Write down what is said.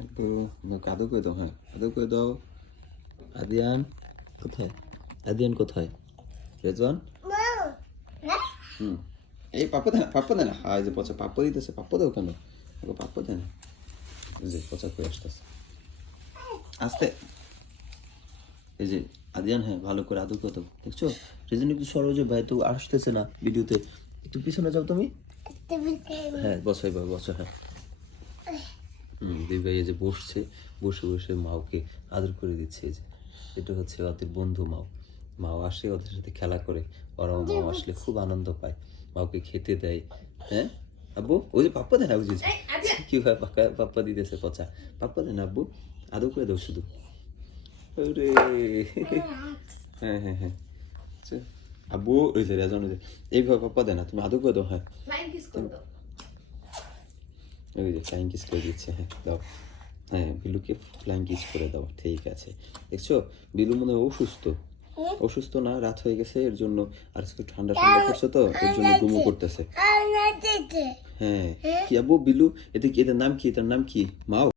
একটু কাদো করে দাও, হ্যাঁ কাদো করে দাও। আদিয়ান কোথায়? আদিয়ান কোথায়? রেজওয়ান এই পাপ্পা দেয় না, হ্যাঁ এই যে পচা পাপ্পা দিতেছে, পাপ্পা দাও কেন? পাপ্পা দেয় না, এই যে পচা করে আসতেছে আস্তে। এই যে আদিয়ান, হ্যাঁ ভালো করে আদর করে দাও, দেখছো? রেজন একটু সরো, যে ভাই তো আসতেছে না ভিডিওতে, একটু পিছনে যাও তুমি। হ্যাঁ বসো এবার, বসো, হ্যাঁ। দুই ভাই এই যে বসছে, বসে বসে মাওকে আদর করে দিচ্ছে। এই যে এটা হচ্ছে ওদের বন্ধু মাও। মাও আসে ওদের সাথে খেলা করে, ওরাও মাও আসলে খুব আনন্দ পায়, মাওকে খেতে দেয়। হ্যাঁ আব্বু, ওই যে পাপ্পা দেয় না, ওই যে কি ভাই পাপ্পা দিতেছে পচা, পাপ্পা দেয় না আব্বু, আদর করে দাও শুধু। ওরে হ্যাঁ হ্যাঁ হ্যাঁ আচ্ছা, আব্বু ওই যে রেজন, ওই যে এইভাবে পাপ্পা দেয় না, তুমি আদর করে দাও। হ্যাঁ ওই যে ফ্লাইং কিস করে দিচ্ছে, হ্যাঁ দাও। হ্যাঁ বিলুকে ফ্লাইং কিস করে দাও, ঠিক আছে। দেখছো বিলু মনে হয় অসুস্থ, অসুস্থ না, রাত হয়ে গেছে এর জন্য, আর একটু ঠান্ডা ঠান্ডা করছে তো এর জন্য ঘুমো করতেছে। হ্যাঁ কি আব্বু বিলু, এদের নাম কি, এটার নাম কি? মাও।